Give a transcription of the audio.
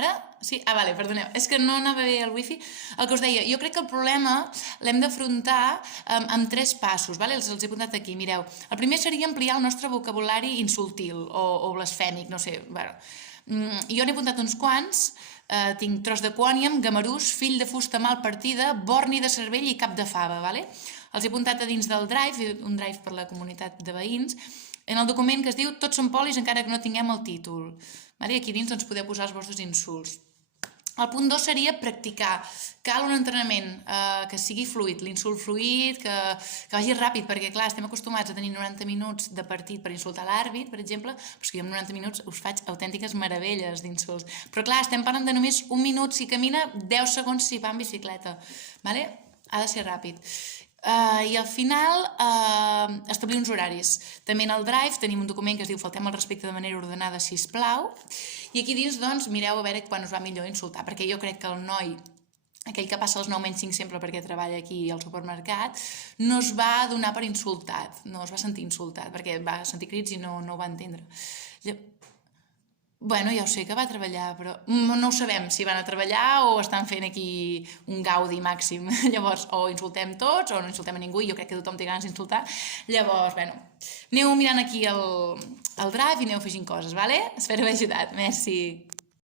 Ara? Sí? Ah, vale, perdoneu. És que no anava bé el wifi. El que us deia, jo crec que el problema l'hem d'afrontar amb 3 passos, vale? Els he apuntat aquí, mireu. El primer seria ampliar el nostre vocabulari insultil o blasfèmic, no sé, bueno. Jo n'he apuntat uns quants, tinc tros de quòniam, gamarús, fill de fusta mal partida, borni de cervell i cap de fava, vale? Els he apuntat a dins del Drive, un Drive per la comunitat de veïns, en el document que es diu Tots som polis encara que no tinguem el títol. Aquí dins podeu posar els vostres insults. El punt 2 seria practicar. Cal un entrenament que sigui fluid, l'insult fluid, que vagi ràpid, perquè clar, estem acostumats a tenir 90 minuts de partit per insultar l'àrbit, per exemple, però és que jo en 90 minuts us faig autèntiques meravelles d'insults. Però clar, estem parlant de només un minut si camina, 10 segons si va en bicicleta. Ha de ser ràpid. I al final establir uns horaris. També en el Drive tenim un document que es diu Faltem al respecte de manera ordenada, sisplau, i aquí dins doncs mireu a veure quan us va millor insultar, perquè jo crec que el noi, aquell que passa els 9-5 sempre perquè treballa aquí al supermercat, no es va donar per insultat, no es va sentir insultat, perquè va sentir crits i no ho va entendre. Bueno, ja ho sé que va treballar, però no ho sabem si van a treballar o estan fent aquí un gaudi màxim. Llavors, o insultem tots o no insultem a ningú, i jo crec que tothom té ganes d'insultar. Llavors, bueno, aneu mirant aquí el Drive i aneu afegint coses, vale? Espero haver ajudat. Merci.